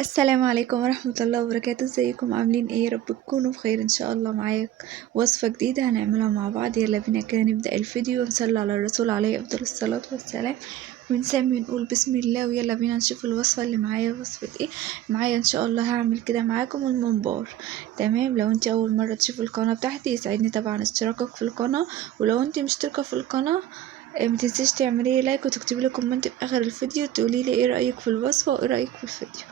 السلام عليكم ورحمة الله وبركاته. ازيكم عاملين ايه؟ يا رب تكونوا بخير ان شاء الله. معايا وصفة جديدة هنعملها مع بعض. يلا بينا كده نبدأ الفيديو ونصلي على الرسول عليه افضل الصلاة والسلام ونسمي نقول بسم الله. ويلا بينا نشوف الوصفة اللي معايا. وصفة ايه معايا؟ ان شاء الله هعمل كده معاكم الممبار. تمام. لو انت اول مرة تشوف القناة بتاعتي يسعدني طبعا اشتراكك في القناة، ولو انت مشتركة في القناة متنسيش تعملي لايك وتكتبي لي كومنت في اخر الفيديو تقولي لي ايه رايك في الوصفه وايه رايك في الفيديو.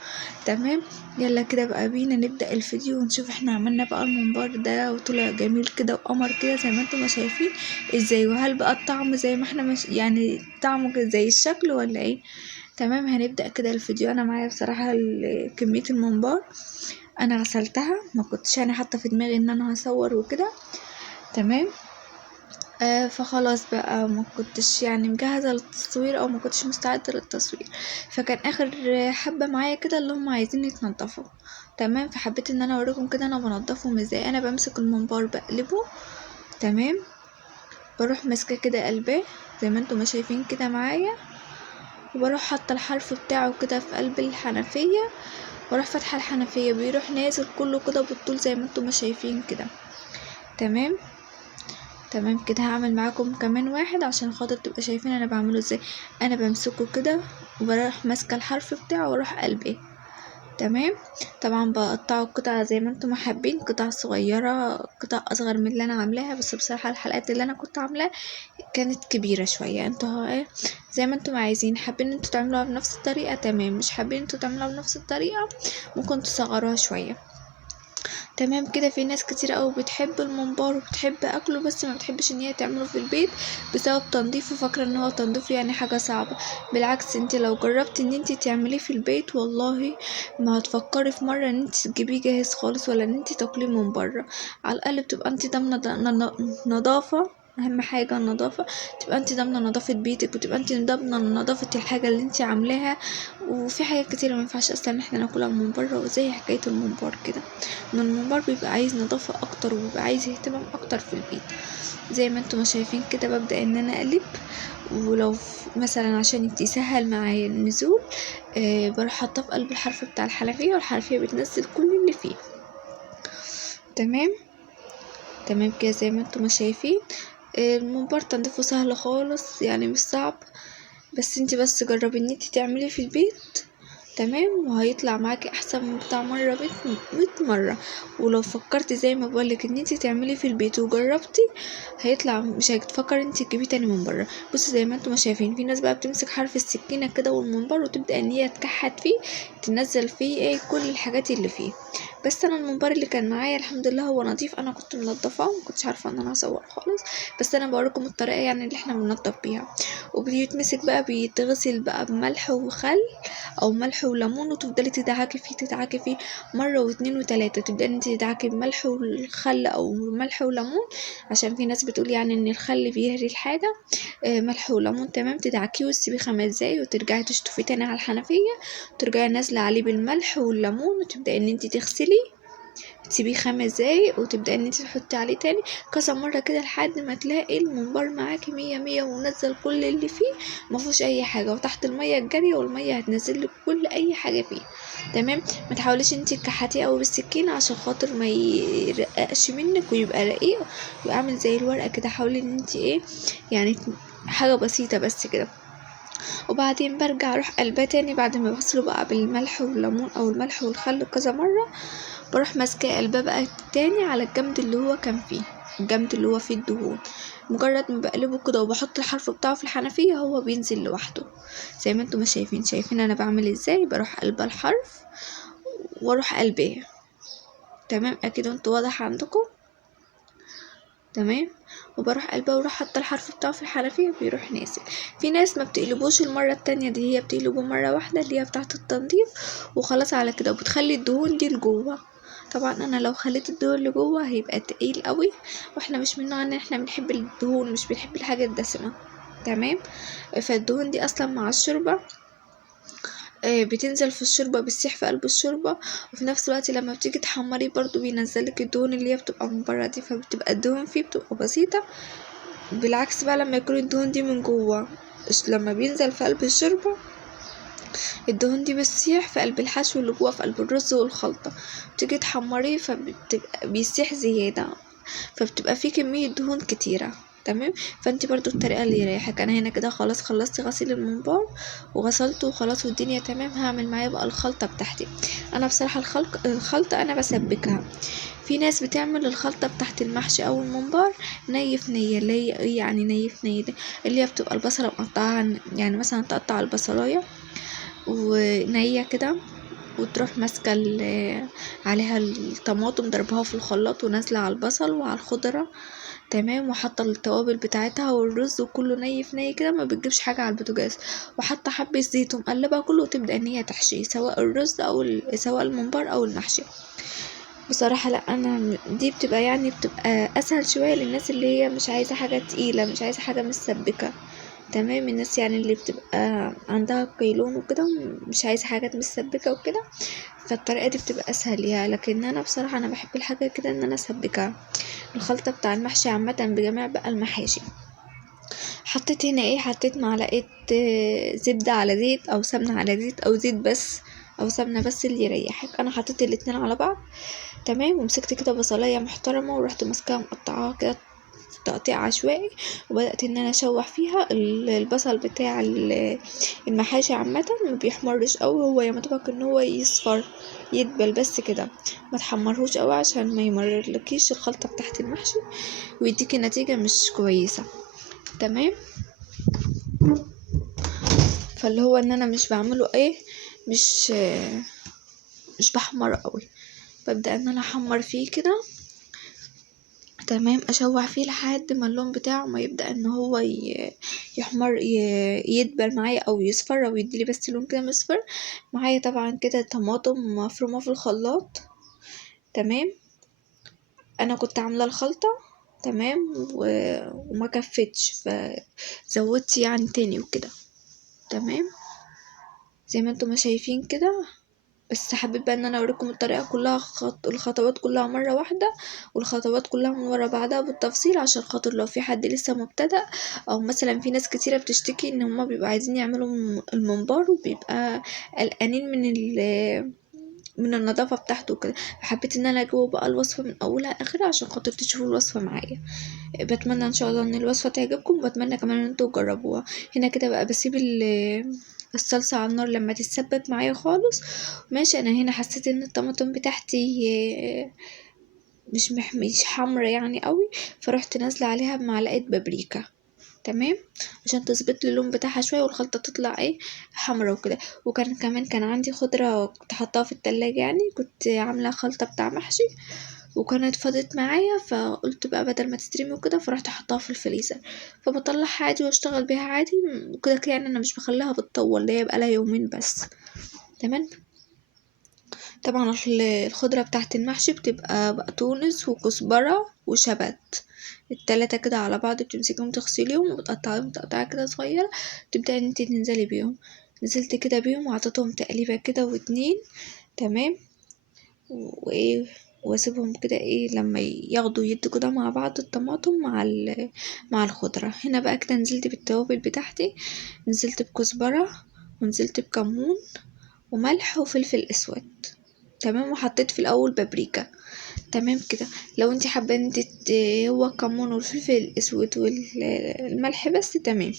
تمام. يلا كده بقى بينا نبدا الفيديو ونشوف احنا عملنا بقى الممبار ده وطلع جميل كده وقمر كده زي ما انتم ما شايفين ازاي، وهل بقى الطعم زي ما احنا يعني طعمه كده زي الشكل ولا ايه؟ تمام. هنبدا كده الفيديو. انا معايا بصراحه كميه الممبار انا غسلتها، ما كنتش انا حاطه في دماغي ان انا هصور وكده. تمام. فخلاص بقى ما كنتش يعني مجهزة للتصوير او ما كنتش مستعدة للتصوير، فكان اخر حبة معايا كده اللي هم عايزين يتنضفوا. تمام. فحبيت ان انا اوريكم كده انا بنضفهم ازاي. انا بمسك الممبار بقلبه. تمام. بروح ماسكه كده قلباه زي ما انتم ما شايفين كده معايا، وبروح حاطه الحرف بتاعه كده في قلب الحنفية، واروح فاتحه الحنفية بيروح نازل كله كده بالطول زي ما انتم ما شايفين كده. تمام. تمام كده. هعمل معاكم كمان واحد عشان خاطر تبقى شايفين انا بعمله ازاي. انا بمسكه كده وبروح ماسكه الحرف بتاعه واروح قلبه. تمام. طبعا بقطعه قطع زي ما انتم حابين، قطع صغيره قطع اصغر من اللي انا عاملاها، بس بصراحه الحلقات اللي انا كنت عاملاها كانت كبيره شويه. انتوا ايه زي ما انتم عايزين، حابين انتوا تعملوها بنفس الطريقه تمام، مش حابين انتوا تعملوها بنفس الطريقه ممكن تصغروها شويه. تمام كده. في ناس كتير قوي بتحب الممبار وبتحب اكله، بس ما بتحبش ان هي تعمله في البيت بسبب تنظيفه، فاكره ان هو تنظيفه يعني حاجه صعبه. بالعكس، انت لو جربتي ان انت تعمليه في البيت والله ما هتفكري في مره ان انت تجيبيه جاهز خالص ولا ان انت تاكليه من بره. على الاقل بتبقى انت ضامنه نظافه. اهم حاجه النظافه، تبقى انت ضامنه نظافه بيتك وتبقى انت ضامنه نظافه الحاجه اللي انت عاملاها. وفي حاجات كتير ما ينفعش اصلا ان احنا ناكلها من بره، وزي حكايه الممبار كده ان الممبار بيبقى عايز نظافة اكتر وبيبقى عايز اهتمام اكتر في البيت. زي ما انتم شايفين كده ببدأ ان انا اقلب، ولو مثلا عشان يسهل معايا النزول بروح حاطاه في قلب الحرف بتاع الحنفية والحنفية بتنزل كل اللي فيه. تمام. تمام كده زي ما انتم شايفين. الممبار تنظيفه سهل خالص يعني مش صعب، بس انت بس جربي ان انت تعملي في البيت. تمام. وهيطلع معاكي احسن من بتاع مره 100 مره. ولو فكرتي زي ما بقولك ان انتي تعملي في البيت وجربتي هيطلع، مش هتفكري انتي تجيبيه تاني من بره. بصي زي ما انتم شايفين في ناس بقى بتمسك حرف السكينه كده والمنبر وتبدا ان هي تكحت فيه، تنزل فيه ايه كل الحاجات اللي فيه. بس انا المنبر اللي كان معايا الحمد لله هو نظيف، انا كنت منضفاه وما كنتش عارفه ان انا هصور خالص، بس انا بوريكم الطريقه يعني اللي احنا بننضف بيها. وبيتمسك بقى بيتغسل بقى بملح وخل او ملح وليمون، وتفضلي تدعكي فيه مره واتنين وتلاته. تبدأي انت تدعكي بملح والخل او ملح وليمون، عشان في ناس بتقول يعني ان الخل بيهري الحاجه. ملح وليمون. تمام. تدعكيه وتسيبيه 5 دقايق وترجعي تشطفيه تاني على الحنفيه، وترجعي نازله عليه بالملح والليمون، وتبدأي ان انت تغسليه تسيبيه 5 دقايق، وتبدأي ان انت تحطي عليه تاني كذا مرة كده لحد ما تلاقي الممبار معاكي مية مية ونزل كل اللي فيه، مفيهوش اي حاجة، وتحت المية الجارية والمية هتنزلك كل اي حاجة فيه. تمام. ما تحاوليش انت تكحتيه قوي بالسكينة عشان خاطر ما يرققش منك ويبقى رقيق ويبقى عامل زي الورقة كده. حاولي ان انت ايه يعني حاجة بسيطة بس كده. وبعدين برجع اروح قلباه تاني بعد ما بغسله بقى بالملح والليمون او الملح والخل كذا مرة. بروح ماسكه قلباه بقى تاني على الجنب اللي هو كان فيه، الجنب اللي هو فيه الدهون. مجرد ما بقلبه كده وبحط الحرف بتاعه في الحنفية هو بينزل لوحده زي ما انتم شايفين انا بعمل ازاي. بروح قلب الحرف واروح قلباه. تمام. اكيد انتوا واضح عندكم. تمام. وبروح قلبه واروح حاطه الحرف بتاعه في الحنفية بيروح نازل. في ناس ما بتقلبوش المرة التانية دي، هي بتقلبه مرة واحدة اللي هي بتاعة التنظيف وخلاص على كده، وبتخلي الدهون دي لجوه. طبعا انا لو خليت الدهون لجوه هيبقى تقيل قوي، واحنا مش من النوع ان احنا بنحب الدهون، مش بنحب الحاجة الدسمة. تمام. فالدهون دي اصلا مع الشوربة بتنزل في الشوربة، بتسيح في قلب الشوربة، وفي نفس الوقت لما بتيجي تحمري برضو بينزلك الدهون اللي هي بتبقى من برا دي، فبتبقى الدهون فيه بتبقى بسيطة. بالعكس بقى لما يكون الدهون دي من جوه لما بينزل في قلب الشوربة الدهون دي بتسيح في قلب الحشو اللي جوه في قلب الرز والخلطة، تيجي تحمريه فبتبقى بيسيح زيادة، فبتبقى فيه كمية دهون كتيرة. تمام. فانت برضو الطريقة اللي يريحك. انا هنا كده خلاص خلصت غسيل الممبار وغسلته وخلاص والدنيا تمام. هعمل معايا بقى الخلطة بتاعتي. انا بصراحة الخلطة انا بسبكها. في ناس بتعمل الخلطة بتاعت المحشي او الممبار ني في نية، اللي هي ايه يعني ني في نية دي؟ اللي هي بتبقى البصلة مقطعها، يعني مثلا تقطع البصلاية ونية كده، وتروح ماسكة عليها الطماطم ضربها في الخلاط ونازلة على البصل وعلى الخضرة. تمام. وحاطة التوابل بتاعتها والرز وكله ني في ني كده، ما بتجيبش حاجة على البوتاجاز، وحاطة حبة زيت ومقلبها كله، وتبدأ ان هي تحشيه سواء الرز او سواء الممبار او المحشي. بصراحة لا، انا دي بتبقى يعني بتبقى اسهل شوية للناس اللي هي مش عايزة حاجة تقيلة، مش عايزة حاجة مسبكة. تمام. الناس يعني اللي بتبقى عندها قولون وكده، مش عايزة حاجات مسبكة وكده، فالطريقة دي بتبقى اسهل ليها. لكن انا بصراحة انا بحب الحاجة كده ان انا اسبكها. الخلطة بتاع المحشي عامة بجميع بقى المحاشي. حطيت هنا ايه، حطيت معلقة زبدة على زيت او سمنة على زيت او زيت بس او سمنة بس اللي يريحك. انا حطيت الاتنين على بعض. تمام. ومسكت كده بصلاية محترمة ورحت ماسكاها مقطعاها كده تقطيع عشوائي، وبدأت ان انا اشوح فيها البصل بتاع المحاشي. عامة ما بيحمرش قوي، هو يا مطبق ان هو يصفر يدبل بس كده، ما تحمرهوش قوي عشان ما يمررلكيش الخلطة بتاعت المحشي ويديكي نتيجة مش كويسة. تمام. فاللي هو ان انا مش بعمله ايه، مش مش بحمر قوي، ببدأ ان انا احمر فيه كده. تمام. اشوح فيه لحد ما اللون بتاعه ما يبدأ ان هو يحمر، يدبل معايا او يصفر او يديلي بس لون كده مصفر معايا. طبعا كده طماطم مفرومة في الخلاط. تمام. انا كنت عاملة الخلطة. تمام. وما كفتش فزودت يعني تاني وكده. تمام. زي ما انتم ما شايفين كده. بس حبيت بقى ان انا اوريكم الطريقه كلها، الخطوات كلها مره واحده، والخطوات كلها من ورا بعضها بالتفصيل، عشان خاطر لو في حد لسه مبتدئ، او مثلا في ناس كتيره بتشتكي ان هما بيبقوا عايزين يعملوا الممبار وبيبقى قلقانين من النظافه بتاعته وكده. فحبيت ان انا اجيبه بقى الوصفه من اولها لاخرها عشان خاطر تشوفوا الوصفه معايا. بتمنى ان شاء الله ان الوصفه تعجبكم، وبتمنى كمان ان انتوا تجربوها. هنا كده بقى بسيب الصلصة على النار لما تتسبك معايا خالص. ماشي. انا هنا حسيت ان الطماطم بتاعتي مش حمرا يعني قوي، فرحت نازلة عليها بمعلقة بابريكا. تمام. عشان تظبط لي اللون بتاعها شويه والخلطه تطلع ايه، حمرا وكده. وكان كمان كان عندي خضره كنت حطاها في التلاجة، يعني كنت عامله خلطه بتاع محشي وكانت فضت معايا، فقلت بقى بدل ما تترمي وكده فرحت احطها في الفريزر، فبطلعها عادي واشتغل بيها عادي وكده كده. يعني انا مش بخليها بتطول، اللي هي بقى لها يومين بس. تمام. طبعا الخضرة بتاعت المحشي بتبقى بقدونس وكزبرة وشبت، التلاتة كده على بعض، بتمسكيهم تغسليهم وبتقطعيهم تقطيعة كده صغيرة، تبدأي ان انتي تنزلي بيهم. نزلت كده بيهم وعطيتهم تقليبة كده واتنين. تمام. وايه، واسيبهم كده ايه لما ياخدوا يدوا كده مع بعض الطماطم مع الخضرة. هنا بقى كده نزلت بالتوابل بتاعتي، نزلت بكزبرة ونزلت بكمون وملح وفلفل اسود. تمام. وحطيت في الاول بابريكا. تمام كده. لو انت حابه انت هو الكمون والفلفل الاسود والملح بس. تمام.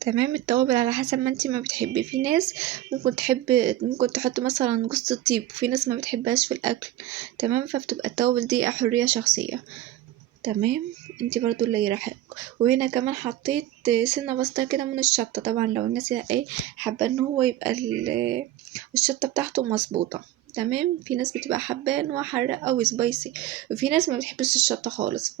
تمام. التوابل على حسب ما انت ما بتحبي. في ناس ممكن تحط مثلا جوز الطيب، في ناس ما بتحبهاش في الاكل. تمام. فبتبقى التوابل دي حريه شخصيه. تمام. انت برضو اللي يريحك. وهنا كمان حطيت سنه بسيطه كده من الشطه، طبعا لو الناس ايه حابه ان هو يبقى الشطه بتاعته مظبوطه. تمام. في ناس بتبقى حابه ان هو حراق او سبايسي، وفي ناس ما بتحبش الشطه خالص.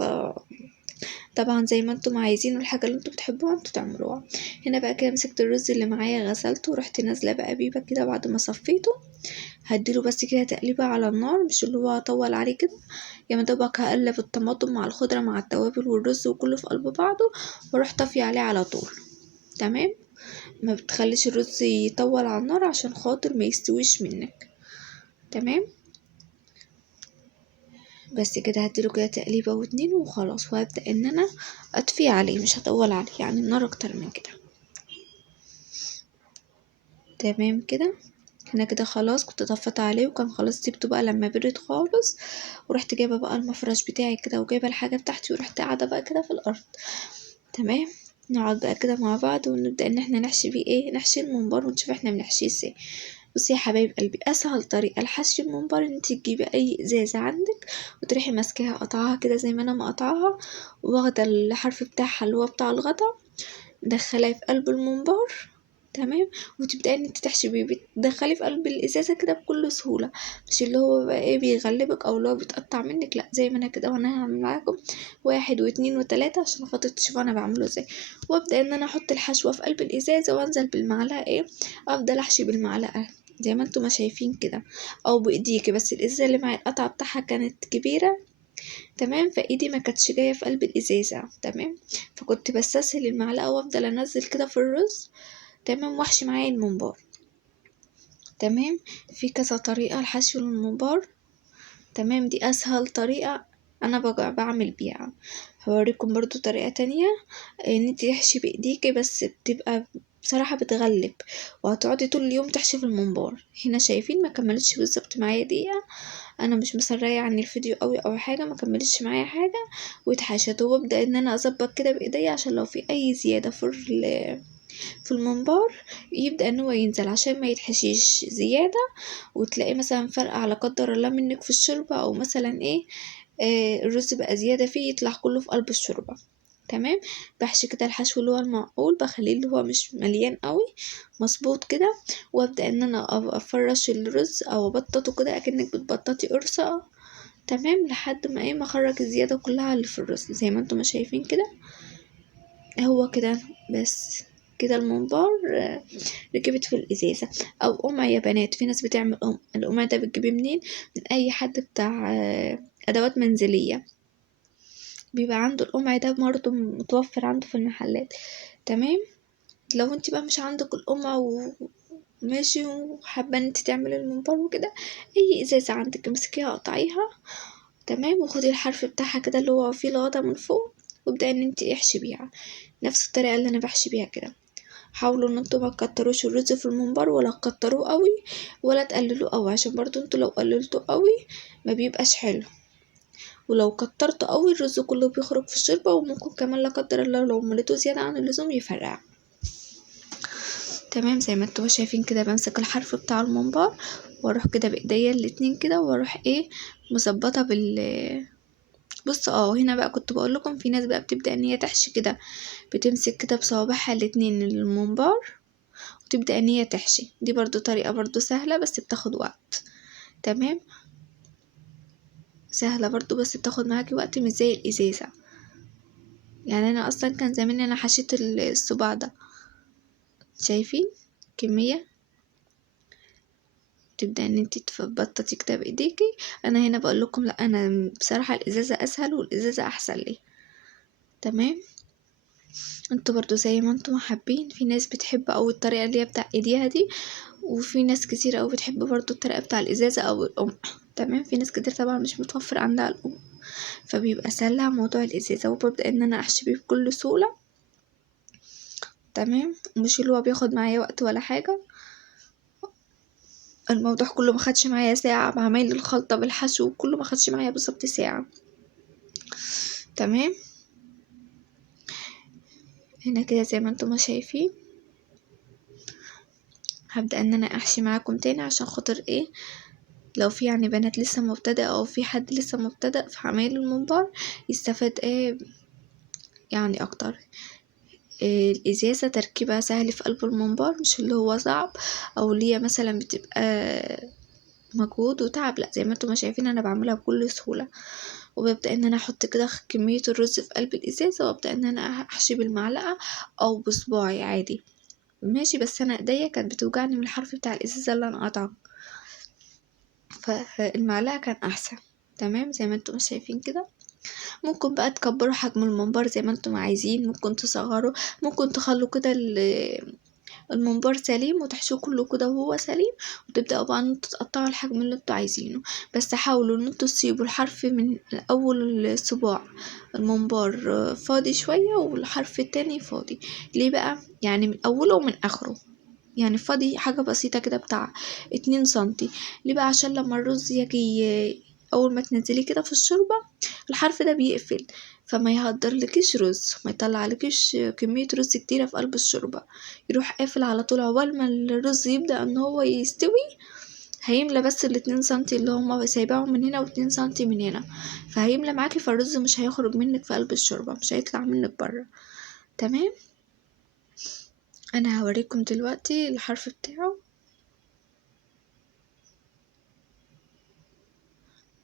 طبعا زي ما انتم عايزين الحاجه اللي انتم بتحبوها انتم تعملوها. هنا بقى كده مسكت الرز اللي معايا غسلته ورحت نازله بقى بيه بقى كده بعد ما صفيته. هديله بس كده تقليبه على النار، مش اللي هو اطول عليه كده، يا مدوبك هقلب الطماطم مع الخضره مع التوابل والرز وكله في قلب بعضه، واروح طافيه عليه على طول. تمام. ما بتخليش الرز يطول على النار عشان خاطر ما يستويش منك. تمام. بس كده هديله كده تقليبه واتنين وخلاص، وهبدأ ان انا اطفي عليه، مش هطول عليه يعني النار اكتر من كده. تمام كده. هنا كده خلاص كنت طفيت عليه وكان خلاص سيبته بقى لما برد خالص، ورحت جايبه بقى المفرش بتاعي كده وجايبه الحاجه بتاعتي ورحت قاعده بقى كده في الارض. تمام. نقعد بقى كده مع بعض ونبدا ان احنا نحشي بيه ايه، نحشي الممبار ونشوف احنا بنحشيه ازاي. بصي يا حبايب قلبي، اسهل طريقه لحشي الممبار ان انت تجيبي اي ازازه عندك وتروحي ماسكاها قطعها كده زي ما انا مقطعاها، واخده الحرف بتاعها اللي هو بتاع الغطا، مدخلاه في قلب الممبار. تمام. وتبدأي ان انت تحشي بيه، بتدخلي في قلب الازازة كده بكل سهولة، مش اللي هو بقى ايه بيغلبك او اللي هو بيتقطع منك، لا زي ما انا كده. وانا هعمل معاكم 1 و2 و3 عشان خاطر تشوفوا انا بعمله ازاي. وابدأ ان انا احط الحشوة في قلب الازازة وانزل بالمعلقة ايه، افضل احشي بالمعلقة زي ما انتوا ما شايفين كده، او بايديكي. بس الازازة اللي معايا القطعة بتاعها كانت كبيرة، تمام، فايدي ما كانتش جايه في قلب الازازه، تمام، فكنت بستسهل المعلقه وافضل انزل كده في الرز، تمام، واحشي معايا الممبار. تمام. في كذا طريقه لحشو الممبار، تمام، دي اسهل طريقه انا بعمل بيها. هوريكم برضو طريقه تانية ان انت تحشي بايديكي، بس بتبقى بصراحة بتغلب، وهتقعدي طول اليوم تحشي في الممبار. هنا شايفين ما كملتش بالظبط معايا دقيقة، انا مش مسرعه عن الفيديو قوي او حاجه، ما كملتش معايا حاجه واتحشت. وببدا ان انا اظبط كده بايديا عشان لو في اي زياده في الممبار يبدا ان هو ينزل عشان ما يتحشيش زياده، وتلاقي مثلا فرقه لا قدر الله منك في الشوربه، او مثلا ايه الرز بقى زياده فيه يطلع كله في قلب الشوربه. تمام. بحشي كده الحشو اللي هو المعقول، بخليه اللي هو مش مليان قوي، مظبوط كده. وابدا ان انا افرش الرز او ابططه كده اكنك بتبططي قرصه، تمام، لحد ما ايه ما اخرج الزياده كلها اللي في الرز زي ما انتم ما شايفين كده. هو كده بس. كده الممبار ركبت في الازازه. او قمع يا بنات، في ناس بتعمل القمع ده بتجيبيه منين؟ من اي حد بتاع ادوات منزليه، بيبقى عنده القمع ده برضه متوفر عنده في المحلات. تمام. لو انت بقى مش عندك القمع ماشي وحابه ان انت تعملي الممبار وكده، اي ازازه عندك امسكيها قطعيها، تمام، وخدي الحرف بتاعها كده اللي هو فيه الغطا من فوق، وابدأي ان انت احشي بيها نفس الطريقه اللي انا بحشي بيها كده. حاولوا ان انتوا ما تكتروش الرز في الممبار، ولا تكتروه قوي ولا تقللوه قوي، عشان برضو انتوا لو قللتوه قوي ما بيبقاش حلو، ولو كترته قوي الرز كله بيخرج في الشوربه، وممكن كمان لا قدر الله لو مليتوه زياده عن اللزوم يفرقع. تمام. زي ما انتوا شايفين كده بمسك الحرف بتاع الممبار واروح كده بايديا الاتنين كده، واروح ايه مظبطه بص هنا بقى كنت بقول لكم في ناس بقى بتبدا ان هي تحشي كده، بتمسك كده بصوابعها الاتنين الممبار وتبدا ان هي تحشي. دي برضو طريقه برضو سهله بس بتاخد وقت. تمام. سهله برضو بس بتاخد معاكي وقت، مش زي الازازه. يعني انا اصلا كان زمان انا حشيت الصباع ده، شايفين كميه. تبدأ ان انتي تبططي كده بايديكي. انا هنا بقول لكم لا، انا بصراحة الازازة اسهل والازازة احسن لي. تمام. انتوا برضو زي ما انتوا حابين، في ناس بتحب او الطريقة اللي هي بتاع ايديها دي، وفي ناس كتير او بتحب برضو الطريقة بتاع الازازة او القمع. تمام. في ناس كتير طبعا مش متوفر عندها القمع، فبيبقى سهل موضوع الازازة، وببدأ ان انا احشي بيه بكل سهولة. تمام. مش اللي هو بياخد معايا وقت ولا حاجة، الموضوع كله ما خدش معايا ساعة بعمل الخلطة بالحشو، كله ما خدش معايا بالظبط ساعة. تمام. هنا كده زي ما انتم ما شايفين. هبدأ ان انا احشي معاكم تاني عشان خاطر ايه، لو في يعني بنات لسه مبتدئة او في حد لسه مبتدئ في عمايل الممبار يستفاد ايه يعني اكتر. إيه الازازة تركيبها سهل في قلب الممبار، مش اللي هو صعب او اللي هي مثلا بتبقى مجهود وتعب، لا زي ما انتم ما شايفين انا بعملها بكل سهولة. وببدأ ان انا احط كده كمية الرز في قلب الازازة، وابدأ ان انا احشي بالمعلقة او بصباعي عادي، ماشي. بس انا ايديا كانت بتوجعني من الحرف بتاع الازازة اللي انا قاطعه، فالمعلقة كان احسن. تمام. زي ما انتم شايفين كده. ممكن بقى تكبروا حجم الممبار زي ما انتم عايزين، ممكن تصغروا، ممكن تخلوا كده الممبار سليم وتحشوه كله كده وهو سليم، وتبدأوا بقى ان انتوا تقطعوا الحجم اللي انتوا عايزينه. بس حاولوا ان انتوا تسيبوا الحرف من اول الصباع الممبار فاضي شوية، والحرف التاني فاضي. ليه بقى؟ يعني من اوله ومن اخره. يعني فاضي حاجة بسيطة كده بتاع 2 سنتي. ليه بقى؟ عشان لما الرز يجي اول ما تنزليه كده في الشوربة الحرف ده بيقفل، فما يهدرلكيش رز، ما يطلعلكيش كمية رز كتيرة في قلب الشوربة، يروح قافل على طول. عقبال ما الرز يبدأ ان هو يستوي هيملى بس ال2 سنتي اللي هما سايباهم من هنا و2 سنتي من هنا، فهيملى معاكي، فالرز مش هيخرج منك في قلب الشوربة، مش هيطلع منك برا. تمام. انا هوريكم دلوقتي الحرف بتاعه.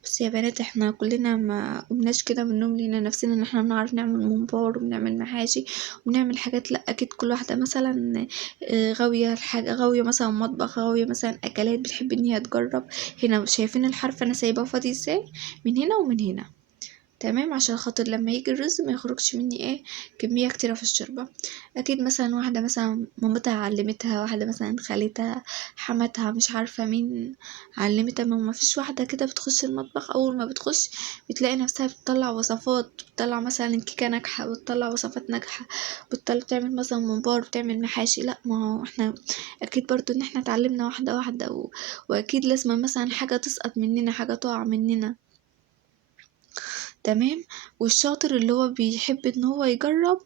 بس يا بنات احنا كلنا ما قمناش كده من النوم لينا نفسنا ان احنا بنعرف نعمل ممبار وبنعمل محاشي وبنعمل حاجات. لا، اكيد كل واحده مثلا غاويه الحاجه، غاويه مثلا مطبخ، غاويه مثلا اكلات، بتحب ان هي تجرب. هنا شايفين الحرف انا سايباه فاضي ازاي من هنا ومن هنا. تمام، عشان خاطر لما يجي الرز ما يخرجش مني كمية كتيرة في الشوربة. اكيد مثلا واحدة مثلا مامتها علمتها، واحدة مثلا خالتها، حماتها، مش عارفة مين علمتها. ما فيش واحدة كده بتخش المطبخ اول ما بتخش بتلاقي نفسها بتطلع وصفات، بتطلع مثلا كيكة ناجحة، بتطلع وصفات ناجحة، بتطلع بتعمل مثلا ممبار، بتعمل محاشي. لا، ما هو احنا اكيد برضو ان احنا اتعلمنا واحدة واحدة واكيد لازم مثلا حاجة تسقط مننا، حاجة تقع مننا. تمام. والشاطر اللي هو بيحب ان هو يجرب،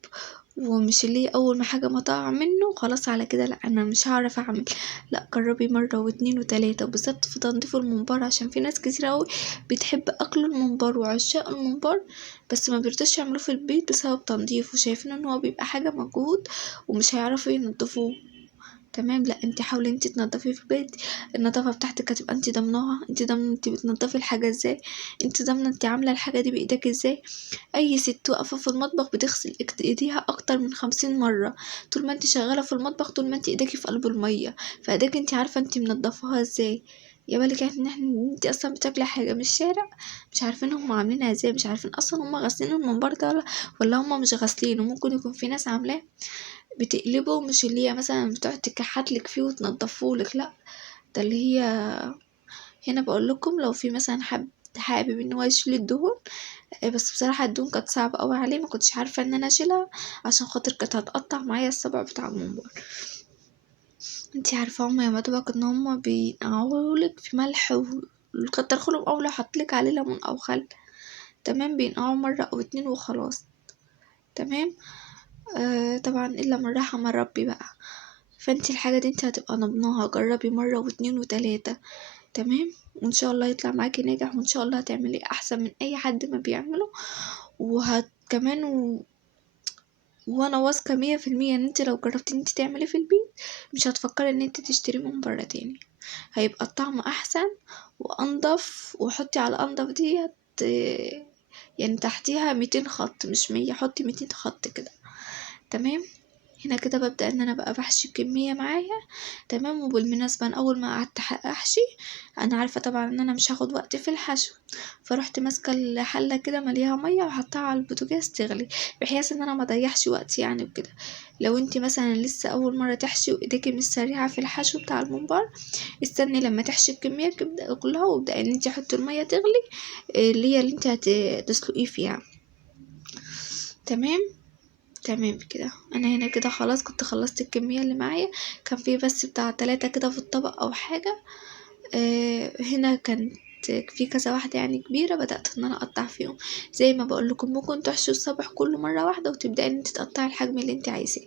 ومش اللي اول ما حاجه ما تقع منه خلاص على كده لا انا مش هعرف اعمل. لا، جربي مره واتنين وتلاته، وبالذات في تنظيف الممبار، عشان في ناس كتير اوي بتحب اكل الممبار وعشاق الممبار بس ما بيرضوش يعملوه في البيت بسبب تنظيفه، شايفين ان هو بيبقى حاجه مجهود ومش هيعرفوا ينضفوه. تمام. لا، انت حاولي انت تنضفي في البيت. النظافه بتاعتك هتبقى انت ضامناها، انت ضامنه انت بتنضفي الحاجه ازاي، انت ضامنه انت عامله الحاجه دي بايدك ازاي. اي ست واقفه في المطبخ بتغسل ايديها اكتر من 50 مره. طول ما انت شغاله في المطبخ، طول ما انت ايديكي في قلب الميه، فايديك انت عارفه انت منضفاها ازاي. يا بالك ان احنا انت اصلا بتاكلي حاجه من الشارع مش عارفين هم عاملينها ازاي، مش عارفين اصلا هم غاسلين الممبار ده ولا هم مش غاسلينه. ممكن يكون في ناس عاملاه بتقلبه، مش اللي هي مثلا بتقعد تكحتلك فيه وتنضفهولك، لا، ده اللي هي هنا بقول لكم لو في مثلا حابب ان هو يشيل الدهون. بس بصراحه الدهون كانت صعبه قوي عليه، ما كنتش عارفه ان انا اشيلها عشان خاطر كانت هتقطع معايا الصبع بتاع الممبار. انتي عارفه هما يا مدبك ان هما بينقعولك في ملح وكتر خيرهم او لو حطلك عليه ليمون او خل. تمام، بينقعوا مره او اتنين وخلاص. تمام. طبعا الا من رحم ربي بقى. فانتي الحاجه دي انتي هتبقى ضمناها، جربي مره واتنين وتلاته. تمام. وان شاء الله يطلع معاكي ناجح، وان شاء الله هتعملي احسن من اي حد ما بيعمله. كمان وانا واثقه 100% ان انت لو جربتي ان انت تعملي في البيت مش هتفكري ان انت تشتري من بره تاني. هيبقى الطعم احسن وانضف. وحطي على انضف ديت يعني تحتيها 200 خط مش 100، حطي 200 خط كده. تمام. هنا كده ببدأ ان انا بقى بحشي كمية معايا. تمام. وبالمناسبة انا اول ما قعدت احشي انا عارفة طبعا ان انا مش هاخد وقت في الحشو، فرحت ماسكة الحلة كده مليها مية وحطها على البوتاجاز تغلي، بحيث ان انا ما اضيعش وقت يعني وكده. لو انتي مثلا لسه اول مرة تحشي وايديكي مش سريعة في الحشو بتاع الممبار، استني لما تحشي الكمية كلها وابدأ ان انتي حطي المية تغلي اللي هي اللي انتي هتسلقيه فيها. تمام. تمام كده. انا هنا كده خلاص كنت خلصت الكمية اللي معايا، كان في بس بتاع 3 كده في الطبق او حاجة. هنا كانت في كذا واحدة يعني كبيرة، بدأت ان انا اقطع فيهم. زي ما بقول لكم ممكن تحشوا الصبح كله مرة واحدة وتبدأي ان انت تقطعي الحجم اللي انت عايزاه.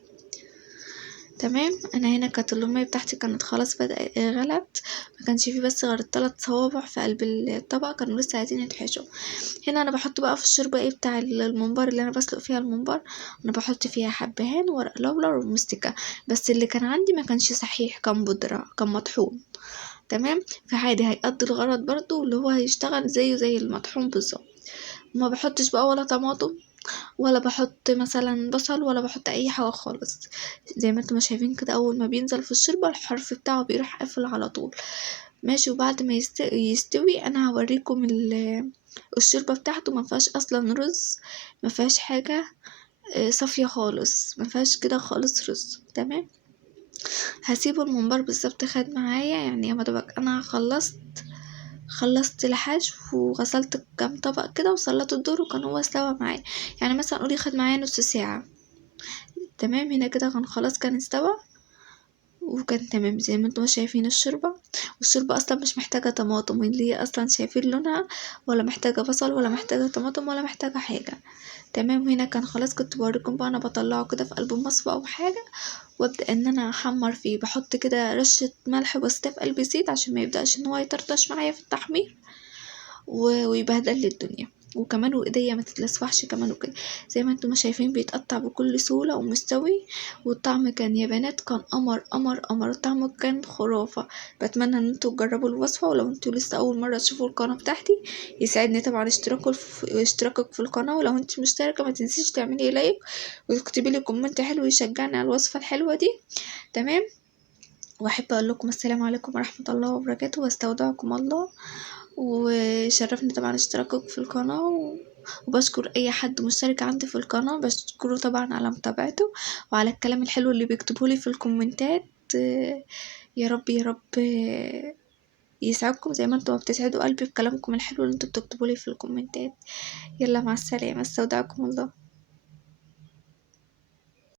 تمام. انا هنا كانت الأمية بتاعتي كانت خلاص بدأت غلت، ما كانش فيه بس غير ال3 صوابع في قلب الطبق كانوا لسه عايزين يتحشوا. هنا انا بحط بقى في الشوربه بتاع الممبار اللي انا بسلق فيها الممبار، انا بحط فيها حبهان ورق لورا ومستكه. بس اللي كان عندي ما كانش صحيح، كان بودره، كان مطحون. تمام. فعادي هيقضي الغرض برضو، اللي هو هيشتغل زيه زي المطحون بالظبط. ما بحطش بقى ولا طماطم ولا بحط مثلا بصل ولا بحط اي حاجه خالص. زي ما انتم شايفين كده اول ما بينزل في الشوربه الحرف بتاعه بيروح قافل على طول. ماشي. وبعد ما يستوي انا هوريكم الشوربه بتاعته ما فيهاش اصلا رز، ما فيهاش حاجه، صافيه خالص، ما فيهاش كده خالص رز. تمام. هسيبه الممبار بالظبط خد معايا يعني يا مدبك انا خلصت الحشو وغسلت كام طبق كده وسلطت الدور وكان هو استوى معايا، يعني مثلا قولي خد معايا نص ساعه. تمام. هنا كده كان خلاص كان استوى وكان تمام زي ما انتم شايفين الشوربة. والشوربة اصلا مش محتاجة طماطم، اللي هي اصلا شايفين لونها، ولا محتاجة بصل ولا محتاجة طماطم ولا محتاجة حاجة. تمام. وهنا كان خلاص كنت بوريكم بقى انا بطلعه كده في قلب المصفى او حاجة، وابدا ان انا احمر فيه. بحط كده رشة ملح بسيطة في قلب الزيت عشان ما يبداش ان هو يطرطش معايا في التحمير ويبهدل لي الدنيا. وكمان وايديا ما تتلسفحش كمان وكده. زي ما انتم شايفين بيتقطع بكل سهولة ومستوي. والطعم كان يا بنات كان قمر قمر قمر، الطعم كان خرافة. بتمنى ان انتوا تجربوا الوصفة. ولو انتوا لسه اول مرة تشوفوا القناة بتاعتي، يسعدني طبعا اشتراكك في القناة. ولو انت مشتركة ما تنسيش تعملي لايك وتكتبي لي كومنت حلو يشجعني على الوصفة الحلوة دي. تمام. واحب اقول لكم السلام عليكم ورحمة الله وبركاته، واستودعكم الله. وشرفني طبعا اشتراكك في القناة وبشكر اي حد مشترك عندي في القناة، بشكره طبعا على متابعته وعلى الكلام الحلو اللي بيكتبولي في الكومنتات. يا رب يا رب يسعدكم زي ما انتم بتسعدوا قلبي بكلامكم الحلو اللي انتم بتكتبولي في الكومنتات. يلا مع السلامة، استودعكم الله.